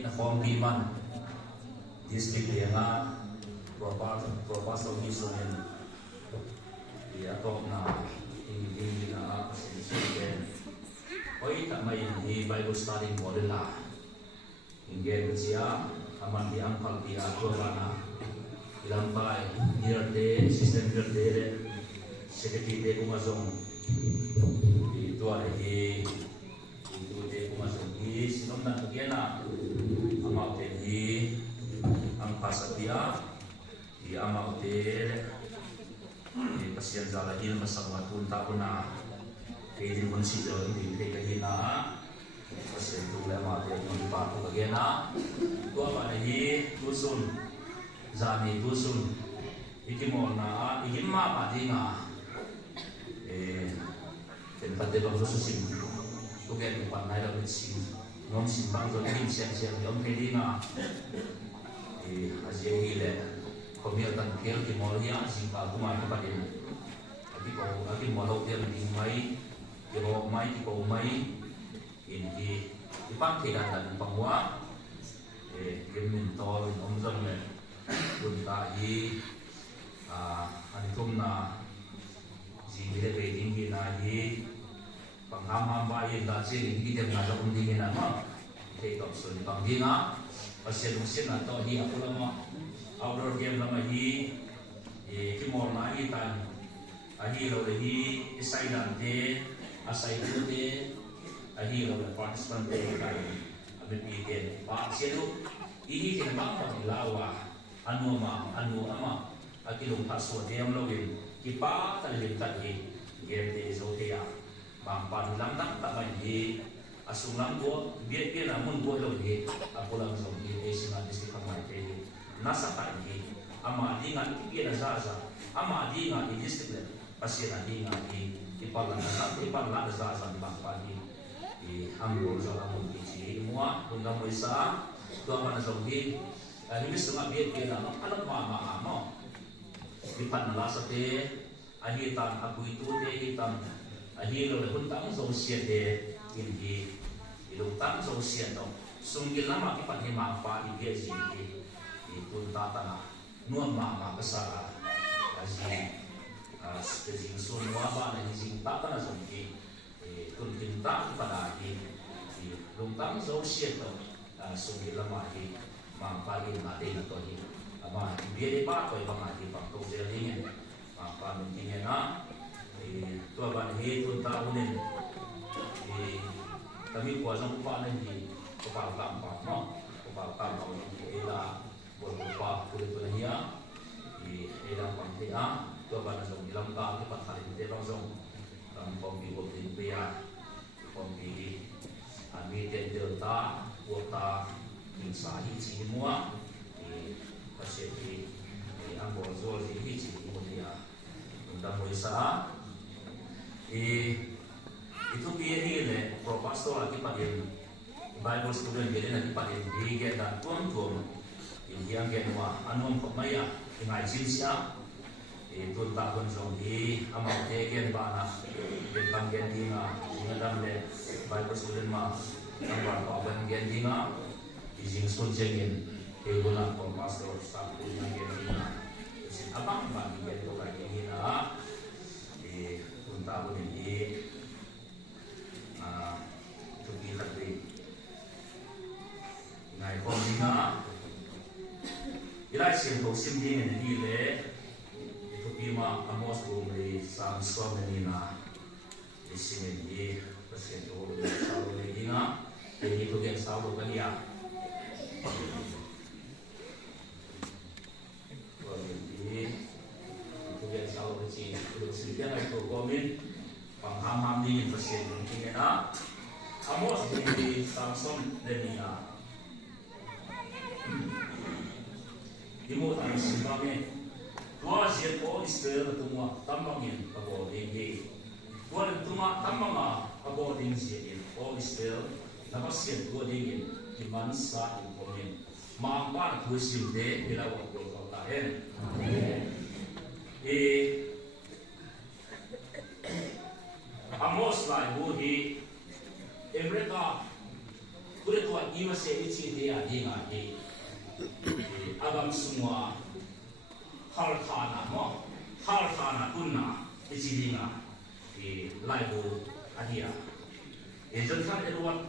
na form man diskit nga proposal ni sonen ya top na hindi na pasinsin oi ta mai ni Bible study model la inggen siya aman di angkal di ato na ilampai year day system year day secretary de kumazong itu ada di itu de kumazong di sinom na kagena ama di ang pasatia di ama hotel di pasien zala il masama tunta kuna kaya consider di kagena pasien tu lama de pa ko kagena ko apa di dusun zani dusun ikimo na ihimma pa di nga tempat dia bagus sih, tu kan tempat naik dapat sih, nom simpang tu ni siang jom kedi na, asyik hile, komil tan kel di molia simpang tu mana pada ni, tapi molau dia lebih mai, dia bawa mai, dia bawa mai, ini dipakai dan pangwa, dia mentol nom zon le, tunta i, antum na. Bila bedding kita di pengham bayi dasar kita mengajar unding kita mah kita opsi di pangdina pasien atau di apa lama outdoor game lama di kimor lagi tan ahi lalu di isailan te asai te ahi lalu participant te kan abis bikin pasien tu ini kita bangga di lawa anu ama akilung paswa dia melogin kipa talibin tadi game de zotea bangpan lam tak main di asung lam go biet namun go lo di aku lam so di esima diski kamai te nasa tadi ama di ngan ki na zaza ama di ngan di diski le pasien di ngan di palan la zaza di bangpan di ambo so lam di ci mua undang moisa to mana so di ini setengah biet na anak mama lipat nalasa te ahitan aku itu te hitan ahilo le huntang sosial te ini ilutang sosial to sunggil lama kipat ni mapa di dia sini itu tata nuan mama besar aji sejing semua ba dan sing tata na sungi tun kinta pada di lutang sosial to sunggil lama di mapa di mati na to ni ama biar apa kau yang mati pak kau jalan apa mungkin na tu apa ni tu tahu ni kami kuasa upah ni upah kampung upah kampung ila berupah kulit dunia ila pangtia tu apa nasong ilam ka kita kali kita langsung kampung ibu timpia kampung ami delta kota insahi semua pasien di ambo zol di hici kemudian undang moisa itu biar le proposal lagi pada Bible student jadi nanti pada dia dan tuan yang genwa anu pemaya dengan jinsia itu tahun zongi amal tegen bana tentang gendinga dengan le Bible student mah yang berapa gendinga izin sunjengin Kegunan kompastor satu yang gina, abang bagi itu kayak gina di tahun ini, itu kita beri naik komina, ilai siapa simding ini le, itu kima amos bumi sang suami nina, di sini di pasien itu selalu gina, ini tu yang selalu kania. Kemudian kalau kecil, kalau sedikit itu komen penghamam di pasien mungkin na, amos di Samson denia, ibu tadi simpangnya, dua siapa istilah semua tambangin abo dengki, dua semua tambang abo dengki, oh istilah, nama siapa dua dengki, di mana sah komen, mampan kuisin deh bila waktu Amos lai buhi Amerika kule tua iwa se ichi dia dinga e agam semua hal thana mo hal thana kunna ichi dinga e laibu adia e jantan edwan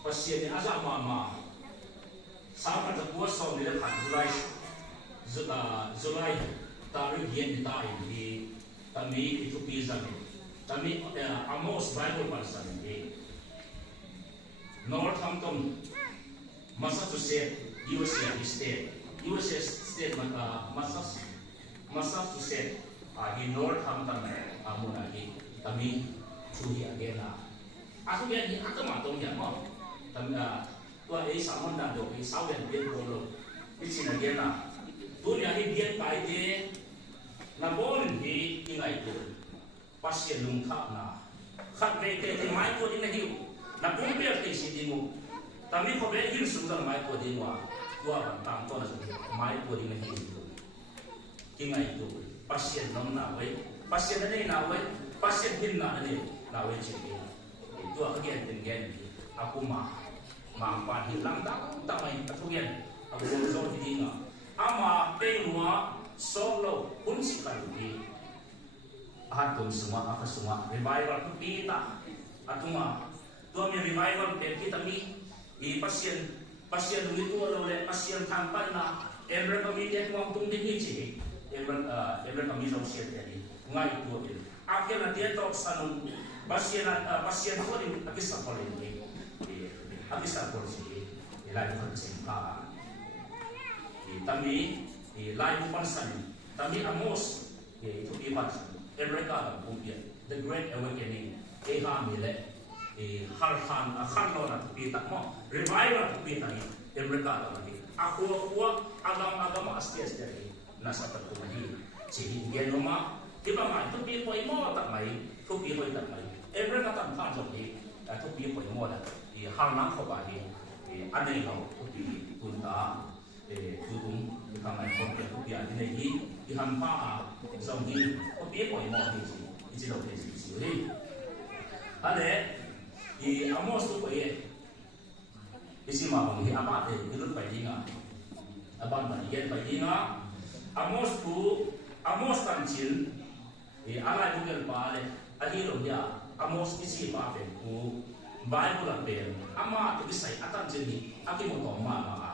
pasien ni aza mama sama ta buat som ni lekat Julai tarik yen ta ini kami itu pizza ni kami Amos Bible pasal ni Northampton Massachusetts USA state Massachusetts di Northampton muna di kami curi agena aku biar ni aku matong ya mo kami tua sama dan doa sawen biar bolo isi agena dunia ni biar kaide nabon di ingai tu pasien lungkap na kat mereka mai ko di hiu na pumpir ke sidimu kami ko be hiu sudah mai ko di wa dua bantang to na mai ko di hiu ingai tu pasien nom na we pasien ni na we pasien hin na ni na we cik itu agen dengan aku mampan hilang tak main atugen aku so di inga ama penua solo pun sekali atum semua apa semua revival kita atuma tua mi revival kita mi i pasien itu oleh pasien tanpa na ever kami dia tuang tung tinggi cik ever kami sosial jadi ngai itu akhirnya dia tok sanung pasien tu ni akisah boleh ni akisah boleh sih lain macam apa kami lain pansan kami Amos itu ibat Amerika punya the Great Awakening mile hal lona kita mo revival kita ni Amerika lagi aku agama asties dari nasa tertumadi sehingga nama kita mai tu pi poi mo tak mai tu pi poi tak mai Amerika tak kan jadi tu pi poi mo dah hal nak kau bagi ada yang tu pi punta tudung kamai komplek rupiah ini di hampa zong di kopi poi mo di lo di sini ada di Amos tu poi isi mah bang apa itu pai dinga abang bagian pai dinga Amos kancil alai bukan pale adi lo dia Amos isi pa pe ku Bible pe ama tu kisai atan jadi aki mo to ma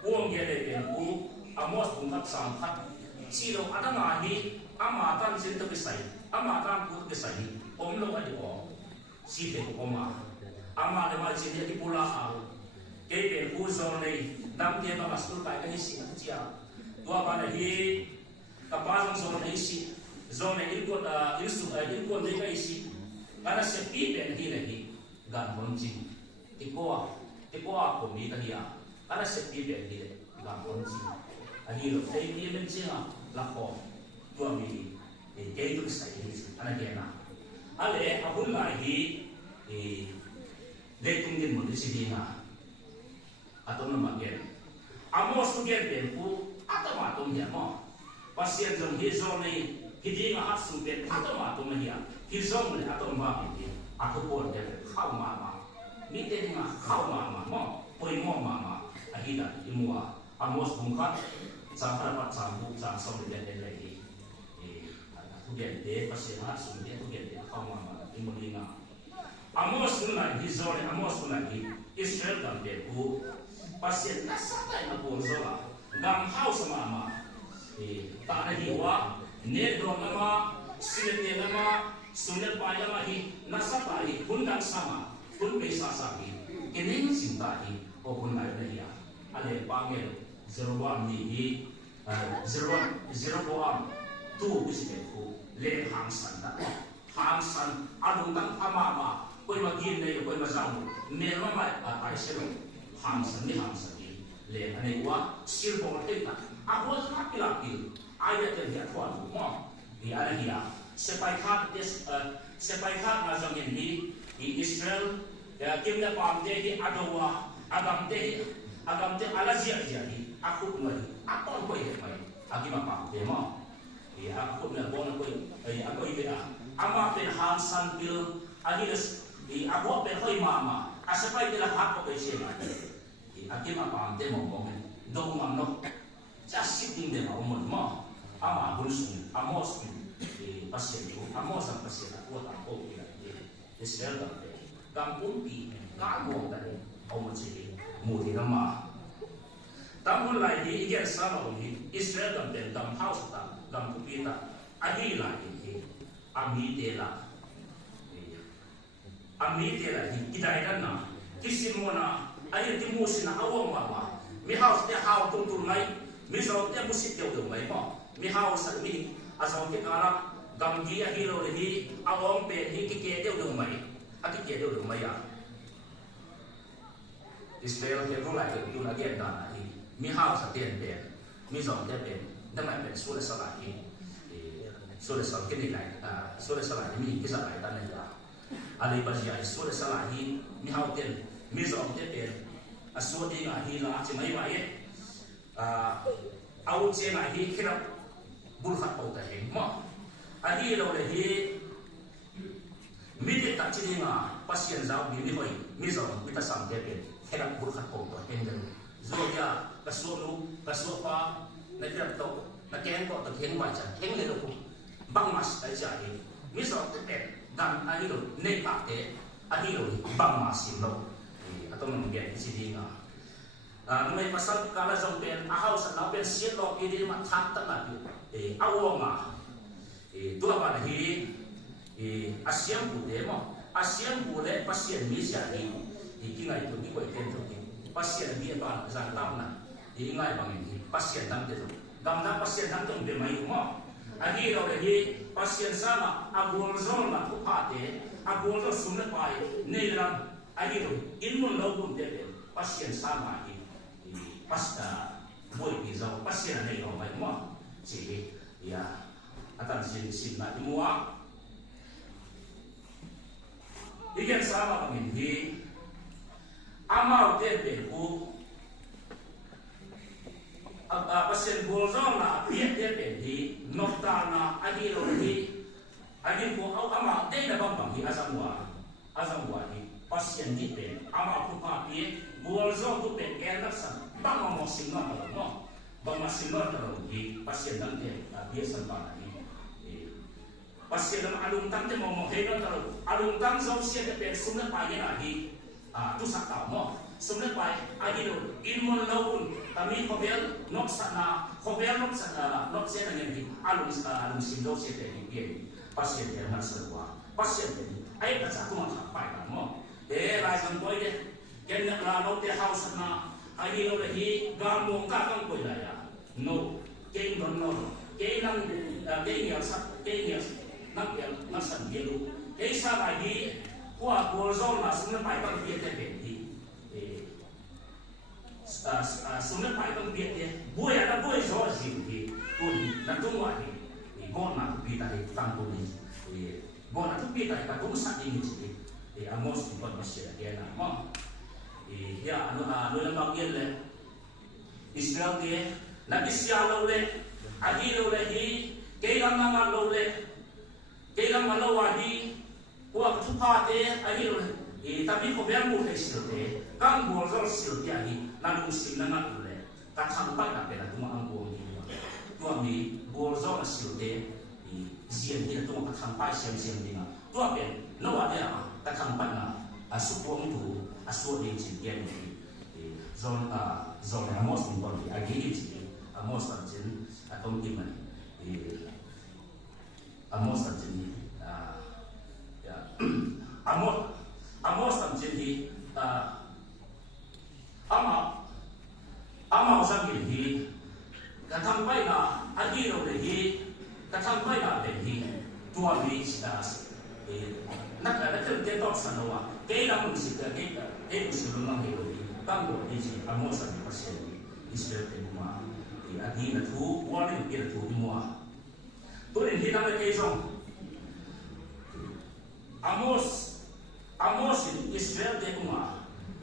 uang dia lepen ku Amos pungkat sangkat silo ada ngahi amatan sin terkesai amatan ku terkesai om lo adi om si te oma ama de mal sin dia di pula kepen ku zone dam dia ba masuk kai kai si tia dua bana hi kapasang zone isi zone ilko ilko de kai si kana sepi ben hi lagi gan bonji tikoa ko mi tania ada sepi dia di dalam kondisi. Akhirnya saya dia mencela lakon dua mili. Jadi itu saya ini anak dia nak. Ale aku lagi letung din mo di sini na atau nama dia. Amos tu dia tempu atau matum dia mo. Pasien jom hizon ni hidi ngah sumpet atau matum dia. Hizon ni atau mama dia. Aku pun dia kau mama. Ni dia ngah kau mama mo. Poi mo mama. Akhirnya imua Amos bungkat sampai dapat sambung sampai dia lagi tu dia pasien langsung dia tu dia kau mama imulinga Amos lagi zone Amos lagi Israel dan dia pasien nasata yang berzola gam house mama tak ada jiwa nedro nama siletnya nama sunet payah lagi nasata lagi pun dan sama pun bisa sakit kini cinta lagi pun ada dia ada panggil Jeroboam ni Jeroboam tu bisipku le hangsan adung tang amama koi magin nei koi mazang melma mai ai selo hangsan ni le ane wa silbong tenta aku sangat pilapil ayat yang dia tuan mo di ada dia sepai khat ngazang ini di Israel ya kimna pamde di adowa agam te alazia jadi aku ngari apa ko ye mai agi mapa de mo aku na bon ko aku ibe ama pe hansan bil agiles aku pe hoi mama asapai dia hak ko kay siya akim apa ante mo mo do ngam no just sitting there umon mo ama bulsun amos pasien ko amos ang pasien ko ta ko ila Israel da kampung pi ka mo da umon sige mo di nama tamun lai di igen sama ni Israel da den dam house ta dam pi ta adi la ni ami de la idai dan na kisim mo na ay ti musin na awang mama mi house te how tung tung lai mi so te musit te do mai mo mi house sa mi asaw ke kara gamgi a hero le hi awang pe hi ki ke de do mai a ki ke de do mai ya Israel ke ro lai ke tu la ge da na hi mi house te en mi so te pe da mai pe so le sa la hi so le sa ke ni lai so le sa la mi ki sa lai ta na ya ali ba ya so le sa la hi mi house te mi zo te pe a so de nga hi la chi mai mai au che nga hi khira bul khat pau ta he mo a hi lo le hi mi de ta chi nga pasien zau bi ni hoi mi zo mi ta sam te pe khira bul khat pau ta hen den zo ya ka so lu ka so pa na kira to na ken ko ta hen mai cha hen le lo ku bang mas ai cha hi mi zo te pe dan a hi lo nei pa te a hi lo bang mas sim lo atau mungkin sini nga may pasal kala jong pen ahaw sa na pen siya lo ini matat na awo ma dua ba hi asyam bude mo asyam bude pasien mi sia ni kingai tu ni ko ten tu pasien mi ba sa tam na ingai bang ni pasien dam te gam na pasien dam tu be mai mo agi lo hi pasien sama agol zon na ku pa te agol zo sum na pai nei ram agi tu inmun lo bum te pasien sama ni pasta boy ni zo pasien nei lo mai mo si ya atan sin na di mua igen sama ngin hi amau te pe ku pasien bolzon na pie te pe hi nokta na agi lo hi agi ko au ama te na bang hi azamwa hi pasien ni pe ama ku pa pie bolzon tu pe ken na san bang mo sin na no bang masin na ro hi pasien dan te biasa ba ni pasien na alung tan te mo he na ro alung tan zo sia te pe sum na pa na hi tu sa ta mo sum na pa agi do in mon laun kami khobel nok sa na nok se na ni alung sin do sia te ni pasien te na sa wa pasien te ai ta sa tu ma ta pa na mo lai san koi de ken na la no te house na agi lo hi ga mo ka kang koi la ya no ke non no ke nang ke ni nak yang masan biru ke sa la hi kwa ko zo na sum na pai bang pie te pe hi sum na pai bang pie te bui ada bui zo ji hi kun na tu wa hi go na tu pi ta hi tang tu ni go na tu pi ta ka tu sa ni ji amos ni pa masya ya na mo ya anu na magel le Israel ke na bisya lo le agi lo le hi ke lam na ma lo le ke lam ma lo wa hi wa tu pa te agi lo ta bi ko ber mu ke sil te kang bo zo sil ya hi na lu sim na na le ka thang pa na pe na tu ma ang bo ni tu mi bo zo na sil te zien ni tu ma ka thang pa sim ni na tu pe no wa de ka thang pa na asupong tu asur ni chin yen ni zon amos ni bon agi ni chin amos tan chin atom ki man amos tan chin ya amos tan chin hi ama sa ki hi ka thang pai na agi ro le hi ka thang pai na le hi tua bi das nak ada kerja top sanoa kay lang musik kita musulman lang hilo tango isi amos ang pasien Israel te mo agi na tu wala ni tu mo to rin hina na kay song amos Israel te mo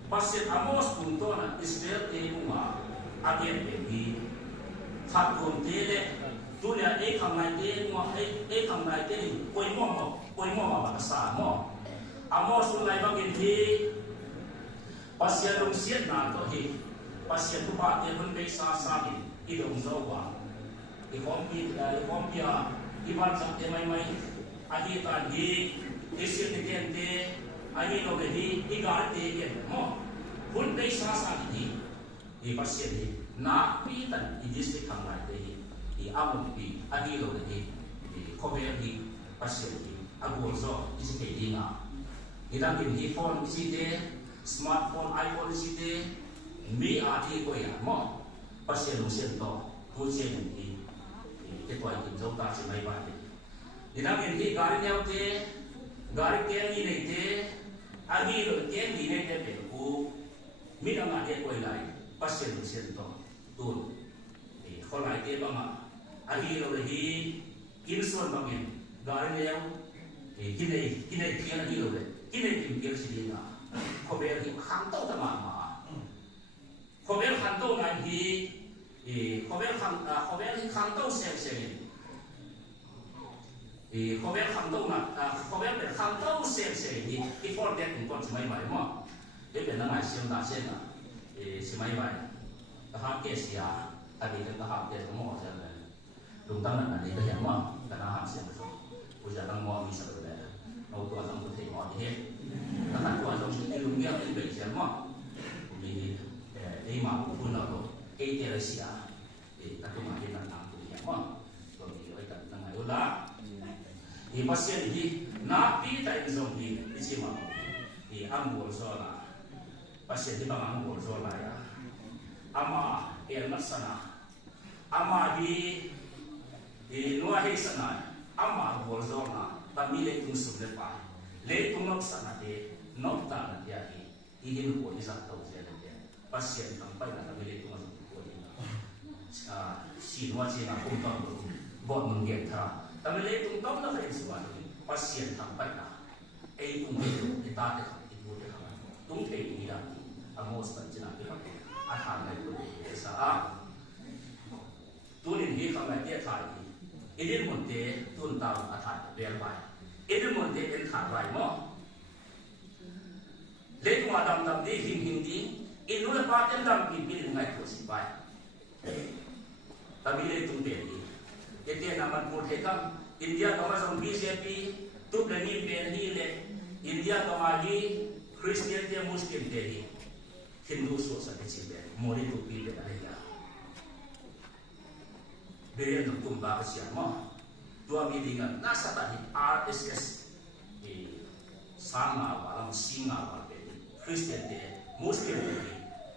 pasien amos punto na Israel te mo agien te hi thakon tele dunia kham lai te mo kham lai te koi mo ma sa mo amos lai bangin hi pasien dong sian na to hi pasien tu ba dia pun pesa sabi idong zawa ikompi iban sak te mai ahi ta di isin de kente ahi lo de hi igar te ke mo pun pesa sabi di pasien di na pi tan i district khang lai te hi i amu pi ahi lo de hi khobe hi pasien di abu zo isi ke di na idang hi phone isi de smartphone iPhone site mi ati ko ya mo pasien lu sen to tu sen ni ke to ai jo ta se mai ba ni dina men hi gari ne te gari ke ni nei te agi lo ke ni nei te pe ku mi na ma ke ko lai pasien lu sen to tu ni ko lai te ba ma agi lo hi kin son ba men gari ne kinai kia na hi lo le kinai kim kia si ni na khoe thì khám tâu tao mà khoe khám tâu này thì khoe thì khám tâu xem thì khoe khám tâu là khoe để khám tâu xem thì cái con đen cũng còn chỉ mấy mà cái bên nó ngày xem ta xem là chỉ mấy bài ta học cái gì à tại vì ta học cái cũng một xem này đúng tâm là đi cái hiểu mà ta nó học xem rồi bây giờ đang ngồi mi sợ rồi đấy đầu tuần đang có thể ngồi đi hết ta thành quả trong sự yêu nghĩa đến bệnh xem mà vì đây mà cũng phun nào rồi cái tiền là gì à thì ta cũng mà đi làm tụi hiểu mà rồi thì ở tận tầng này là thì bác sĩ thì nát tí tại dùng thì cái gì mà thì ăn bổ rồi là bác sĩ thì bằng ăn bổ rồi là ya ama el nasana ama di nuah sana ama bổ rồi là ta mi lên tung sụp lên phải lấy tung nóc sana thì nóc ta là dia thì hin của đi ra tàu xe lên kia bác sĩ thằng bay là mi lên tung nóc của đi xì nuah xì là không toàn được bọn mình nghiền thà ta mi lên tung tóc nó phải sửa được bác sĩ thằng bay là ai tung cái ta để không cái để không tung thế gì đó amos tận chỉ là cái anh hàng này của để sao tu nên hi không phải tiết thải thì ý muốn thế tuân tao anh thải về bài ý muốn thế anh thải bài mà lấy qua đầm đầm đi hình đi ý nói ba tên đầm bị bị ngày của sĩ bài ta bị lấy tung tiền đi cái tiền nào mình một hệ thống India có mà dùng BJP tụt lên đi về đi lên India có mà đi Christian thì Muslim thì Hindu số sản xuất về mỗi tụ bị về đây là bây giờ tụi cùng ba cái mà tua mi đi ngang nasa tadi RSS di sama balam singa babe Christian thì Muslim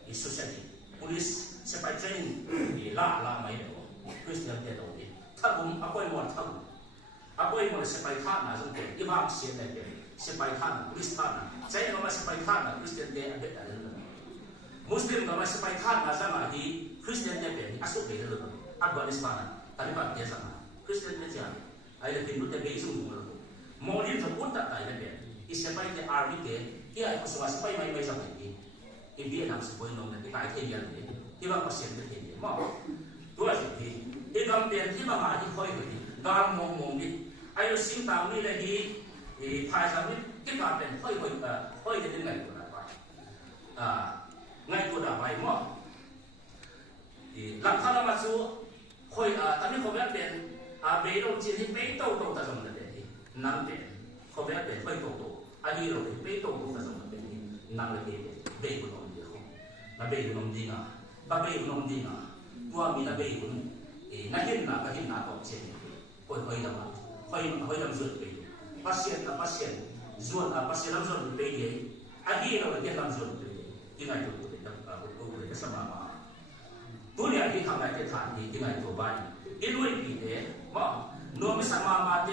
thì society police sepai training thì la mấy đó Christian thì đâu đi thằng cũng apa yang mau sepai thana trong cái imam siapa này sepai thana police thana saya mau sepai thana Christian thì ada ada Muslim kalau sepai thana sama di Christian thì ada asuk dia dulu Afghanistan tadi pak dia sama Christian thì siapa ada Hindu thì beri semua dulu mau dia sebut tak ada dia sepai thì army thì dia aku semua sepai mai sama ini India nam sepai nom nanti kai thế gian thì dia pasien thì thế mau dua sih dia gambar dia mah di koi koi gam mong đi ai sinh tao ni là đi phải rằng cái cảmเป็นค่อยจะเป็นไงตัวนั้นไปไงตัวนั้นไปมั้งหลังคาเรามาสู้ค่อยตอนนี้เขาแบบเป็นเบลล์จีนที่เบลล์โตแต่สมัยนั้นเองนั่งเป็นเขาแบบเป็นค่อยโตอันนี้เราเป็นเบลล์โตแต่สมัยนั้นเองนั่งเลยเบลล์คนนมดีเขาแล้วเบลล์คนนมดีนะบ้าเบลล์คนนมดีนะตัวมีแต่เบลล์คนนั่งเห็นหน้าก็เห็นหน้าตกเช่นค่อยทำมาค่อยทำส่วนไปpasien zuan pasien làm zuanไปเลยอันนี้เราเรียกlàm zuanไปที่ไหนตัวเด็กตัวเด็กสมาตัวเนี่ยที่ทำอะไรที่ฐานที่ไหนตัวบ้านอีลุยปีเดียมั้งโน้มสมามาเด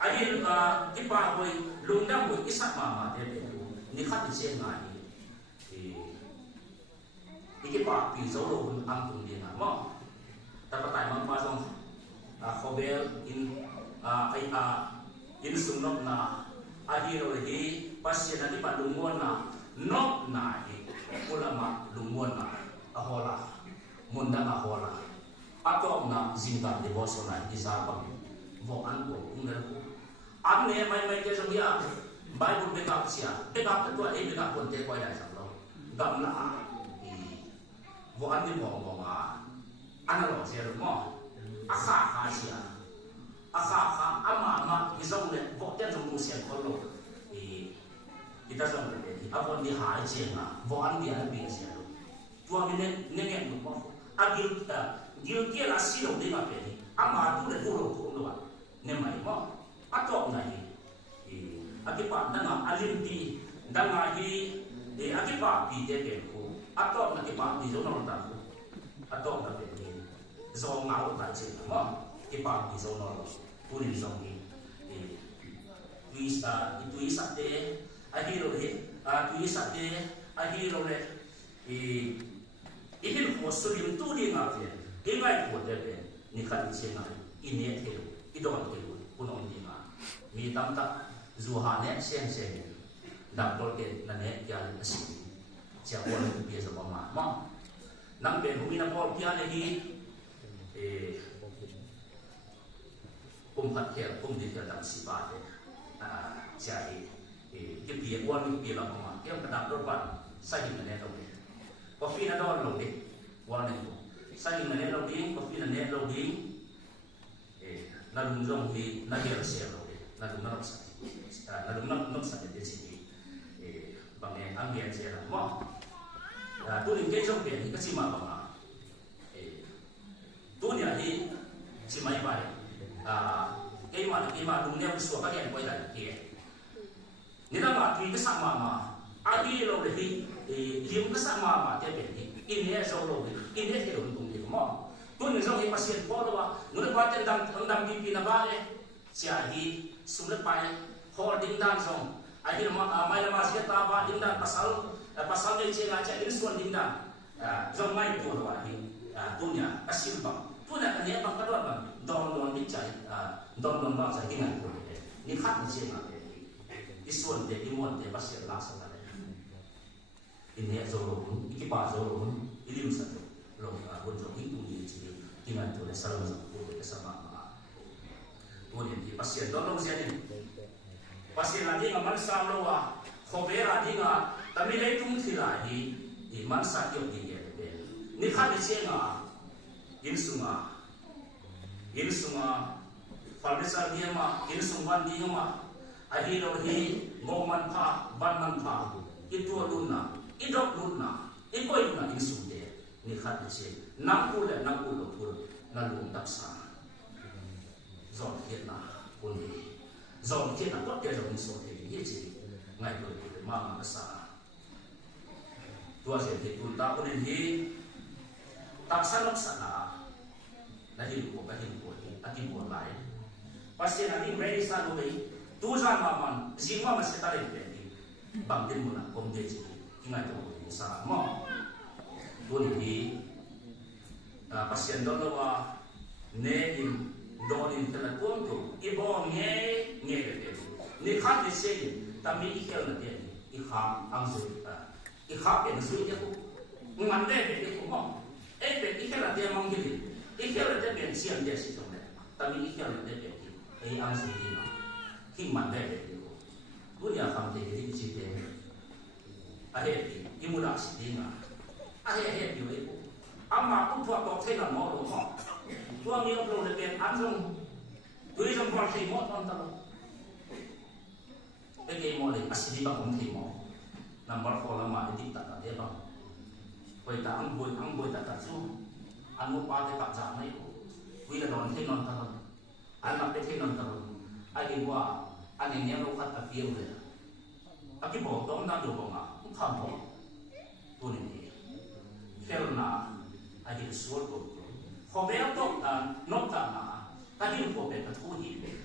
อันนี้ที่ป่าไปลุงดำไปที่สักมาเดเป็นนี่ขัดเชียงใหม่ที่ป่าปีโซโลอังตุงดีนะมั้งแต่ปัจจัยมันมาจากเขาเบลin sunok na adiro hi pasien na di palungon na nok na hi ulama lungon na ahola munda na ahola atom na zinga devotion na isabang vo an ko ungal ko amne mai ke so ya bible backup sia backup to ai backup kon te ko ya sa lo gam na vô ăn đi bỏ mà ăn là gì đúng không? Akha sia akha ama cái dòng này vô tiền dòng tiền còn lâu kita dòng này abon đi hái chuyện à vô ăn đi ăn gì rồi tua mình nên nghe đúng không? Gil kia là xí đầu đi mà về đi ama tu để vô lâu cũng được nên mày mà atop này cái bạn đang làm alimpi đang làm gì để cái bạn bị thế cái cô atop là cái bạn bị giống nào ta atop là về đi do ngáo tại chuyện mà cái bạn bị giống nào cũng đi giống đi tuy sát thế ai rồi đấy tuy sát thế ai rồi đấy cái hồ sơ điểm tu đi ngã về cái ngày của thế về ni khát chuyện này in nhẹ thế cái đoạn thế cũng nói đi mà mi tam ta dù hà nét sen đặc biệt cái là nét cái là gì chỉ có một cái gì mà nang bên hôm nay có cái này thì cùng phát hiện cùng đi theo đam sĩ ba đấy chạy cái việc quan cái việc làm mà cái ông đam đôi bạn sai những cái này đâu đấy có phi nó đôi lâu đấy quan này sai những cái này lâu đấy có phi là nét lâu đấy là đúng rồi thì là hiểu sẽ lâu đấy là đúng nó sai để gì bằng nghe ăn nghe sẽ là mà tôi định cái trong biển thì cái gì mà bằng tôi nhà thì chỉ mấy bài cái mà đúng neo số các hiện quay lại kia nếu mà tùy cái sắc mà ai đi rồi thì liếm cái sắc mà theo biển thì in hết rồi in hết thì đúng đúng thì mà tôi nghĩ rằng cái pasien có đâu người ta tên đam đi pin nào đấy sẽ thì xuống đất bay holding down xong ai mà mai mà sẽ ta ba đinh đan pasal dia cakap macam insun đinh đan trong mai tu rồi thì tu nhà asil bang tu nak dia bang kedua bang don đi chạy don bang saya ingat tu ni khát ni cakap insun dia imun dia pasal lah sama dia ini zorun iki pa zorun ilim satu long bonjong itu dia cakap ingat tu dia salam satu sama tu dia pasal don jadi pasien lagi nggak mansa loa, khobera di nggak, tapi lagi tung thila di mansa tiap di dia. Ni kan diceng in sunga, falbesa dia mah, in sungban di mah, ahi lo hi ngoman pa, ban man pa, itu luna, idok luna, iko luna in sungde, ni kan diceng, nampu pun ngalung daksa, zon kita puni. Dòng kia là có tiền dòng số thì như gì ngày rồi để mang cái啥tua sẽ thì tụi ta có nên đi tak sanok sana là hình của cái hình của anh của lại pasti nanti ready sa rồi tu ra mà riêng mà sẽ ta lên đi bằng tiền một là công ty gì cái ngày rồi thì sa mà tu đi pasti đó là nè donin kena kuntu ibo nge ke ni khat se tami ikhel na te ikham angzu ikhap en zui te ku ngande be ku mo be ikhel na te mang gili ikhel na te ben siam de si tong tami ikhel na te be angzu ni ma king mande be ku dunia kham te ni chi te ahe imura si dinga ahe yo ku amma ku thwa ko the na mo lo mo tua mi ông lồng lên ăn xong tưới trong con thì mót con tao cái mò này asli bằng ông thì mò nằm bắt phò là mà đi tạt tạt thế bằng vậy ta ăn bồi tạt tạt xuống ăn một ba cái bạc giả này vì là đòn thế non tao ăn mặc cái thế non tao ai đi qua anh ấy nhớ đâu phát tạt tiêu rồi cái bộ đó đang được không ạ cũng không có tôi này theo là ai đi xuống rồi khổ béo tốt nốt tạm mà ta đi khổ béo là thu hi